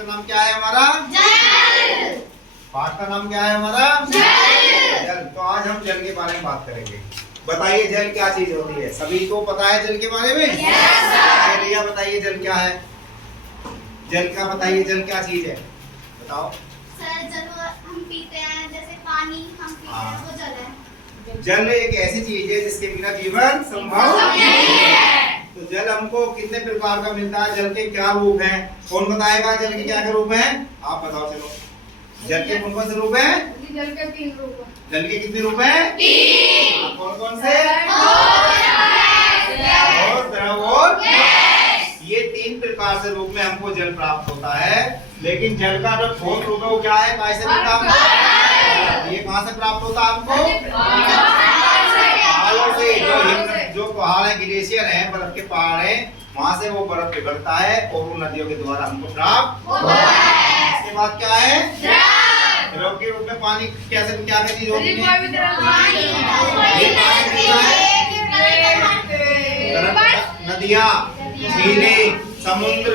का नाम क्या है हमारा? जल। पाठ का नाम क्या है हमारा? जल। तो आज हम जल के बारे में बात करेंगे। बताइए जल क्या चीज होती है? सभी को पता है जल के बारे में? रिया बताइए जल क्या है? जल का बताइए, जल क्या चीज है? बताओ सर। जल हम पीते हैं, जैसे पानी हम पीते हैं, वो जल है। जल एक ऐसी चीज है जिसके बिना जीवन संभव नहीं है। तो जल हमको कितने प्रकार का मिलता है? जल के क्या रूप हैं? कौन बताएगा जल के क्या क्या रूप हैं? आप बताओ चलो। जल के कौन कौन से रूप हैं? जल के 3 रूप हैं। जल के कितने रूप हैं? 3। कौन कौन से? ठोस, द्रव और गैस। ये 3 प्रकार से रूप में हमको जल प्राप्त होता है। लेकिन जल का जो ठोस रूप है वो क्या है? कैसे मिलता है? ये कहाँ से प्राप्त होता है हमको? पहाड़ों से। जो पहाड़ है, ग्लेशियर है, बर्फ के पहाड़ है, वहाँ से वो बर्फ पिघलता है और वो नदियों के द्वारा हमको प्राप्त होता है। इसके बाद क्या है? द्रव के रूप में पानी कैसे क्या क्या चीज होती है? नदियाँ, झीलें, समुद्र,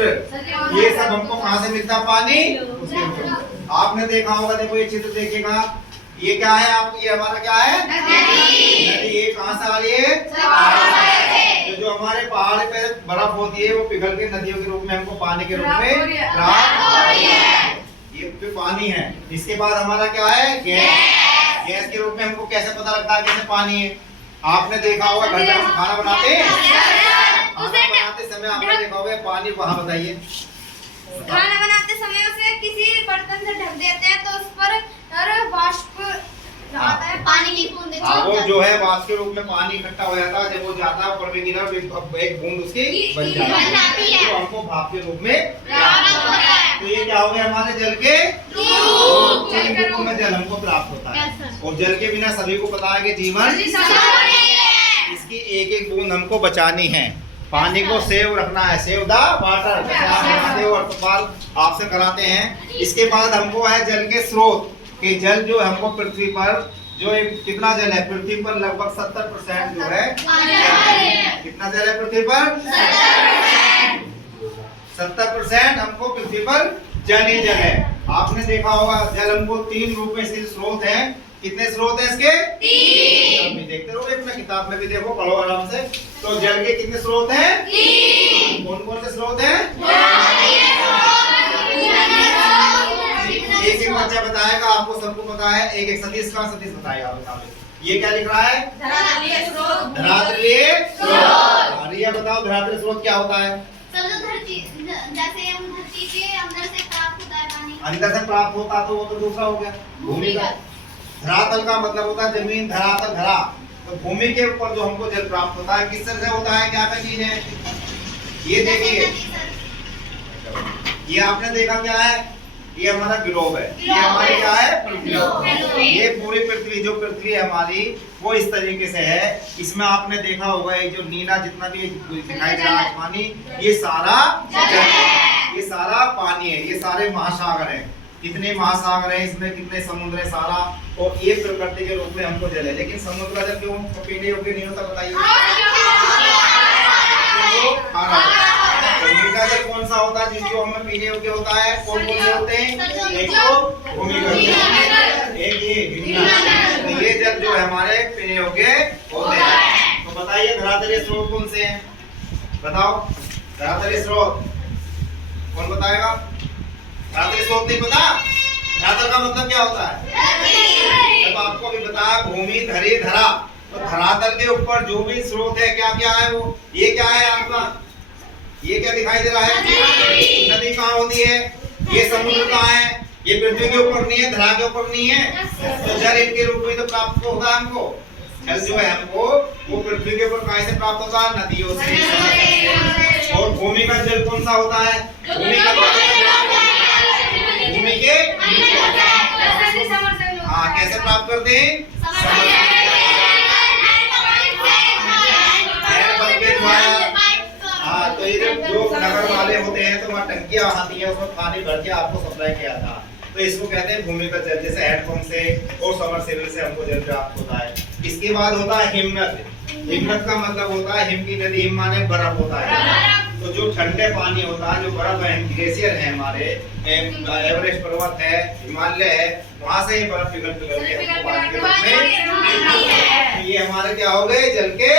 ये सब हमको कहाँ से मिलता है पानी? आपने देखा होगा, देखो ये चित्र देखिएगा, ये क्या है? आप ये हमारा क्या है? नदी। ये कहाँ से आ रही है? जो हमारे पहाड़ पे बर्फ होती है वो पिघल के नदियों के रूप में हमको पानी के रूप में प्राप्त हो रही है। ये तो पानी है। इसके बाद हमारा क्या है? गैस। गैस के रूप में हमको कैसे पता लगता है कैसे पानी है? आपने देखा होगा घर में खाना बनाते समय आपने देखा होगा पानी वहाँ बताइए। खाना बनाते समय उसे किसी बर्तन से ढक देते हैं तो उस पर वाष्प आता है, पानी की बूंदें। वो जो है वाष्प के रूप में पानी इकट्ठा हो जाता है। जब वो जाता है ऊपर में गिरा एक बूंद उसकी बन जाती है, तो हमको भाप के रूप में प्राप्त होता है। तो ये क्या हो गया? हमारे जल के 3 रूपों में जल हमको प्राप्त होता है। और जल के बिना सभी को पता है कि जीवन, इसकी एक एक बूंद हमको बचानी है। पानी को सेव रखना है, सेव द वाटर, आपसे कराते हैं। इसके बाद हमको है जल के स्रोत। कि जल जो हमको पृथ्वी पर जो कितना जल है? पृथ्वी पर लगभग 70% जो है, कितना जल है पृथ्वी पर? 70% हमको पृथ्वी पर जल ही जल है। आपने देखा होगा जल हमको 3 रूप में स्रोत है। कितने स्रोत है इसके? 3। देखते रहो, अपना किताब में भी देखो, पढ़ो आराम से। तो जल के कितने स्रोत हैं? 3। कौन कौन से स्रोत हैं? एक एक बच्चा बताएगा, आपको सबको पता है। एक एक सतीश बताएगा। ये क्या लिख रहा है? धरातलीय स्रोत। रिया बताओ धरातलीय स्रोत क्या होता है? धरती, जैसे हम धरती के अंदर से प्राप्त होता है पानी। अंदर से प्राप्त होता तो वो तो दूसरा हो गया भूमिगत। धरातल का मतलब होता है जमीन, धरातल, धरा। तो भूमि के ऊपर जो हमको जल प्राप्त होता है किस तरह से होता है? क्या क्या चीज है? ये देखिए, ये आपने देखा क्या है? ये हमारा ग्लोब है। ये हमारी क्या है? पृथ्वी। ये पूरी पृथ्वी, जो पृथ्वी है हमारी, वो इस तरीके से है। इसमें आपने देखा होगा ये जो नीला जितना भी दिखाई दे रहा है पानी, ये सारा जल है, ये सारा पानी है, ये सारे महासागर हैं। कितने महासागर हैं इसमें, कितने समुद्र है सारा। और ये प्रकृति के रूप में हमको जल है। लेकिन समुद्र का जल क्यों पीने योग्य नहीं होता बताइए? मीठा जल कौन सा होता है जिसको हमें पीने योग्य होता है? कौन कौन से होते हैं? एक तो भूमिगत, एक ये जल जो है हमारे पीने योग्य होते हैं। तो बताइए धरातलीय स्रोत कौन से हैं? बताओ धरातलीय स्रोत कौन बताएगा? धरातलीय स्रोत नहीं पता? धरातल का मतलब क्या होता है? जब आपको भी बताया भूमि, धरी, धरा। तो धरातल के ऊपर जो भी स्रोत है क्या क्या है वो? ये क्या है आपका? ये क्या दिखाई दे रहा है? नदी कहाँ होती है? ये समुद्र कहाँ है? ये पृथ्वी के ऊपर नहीं है, धरा के ऊपर नहीं है। तो जल इनके रूप में तो प्राप्त होगा हमको। जल जो है हमको वो पृथ्वी के ऊपर कहाँ से प्राप्त होता है? नदियों से। और भूमि का जल कौन सा होता है? भूमि का भूमि के कैसे प्राप्त करते हैं? तो ये जो नगर वाले होते हैं तो वहाँ टंकियाँ आती है, उसमें पानी भर के आपको सप्लाई किया था। तो इसको कहते हैं भूमिगत जल। जैसे हैंडपंप से और समरसेबल से हमको जल प्राप्त होता है। इसके बाद होता है हिमनद। हिमनद का मतलब होता है हिम की नदी, हिम माने बर्फ होता है। तो जो ठंडे पानी होता है, जो बर्फ है, ग्लेशियर है हमारे, एवरेस्ट पर्वत है, हिमालय है, वहां से ही बर्फ पिघल पिघल के हमको पानी के रूप में, ये हमारे क्या हो गए, जल के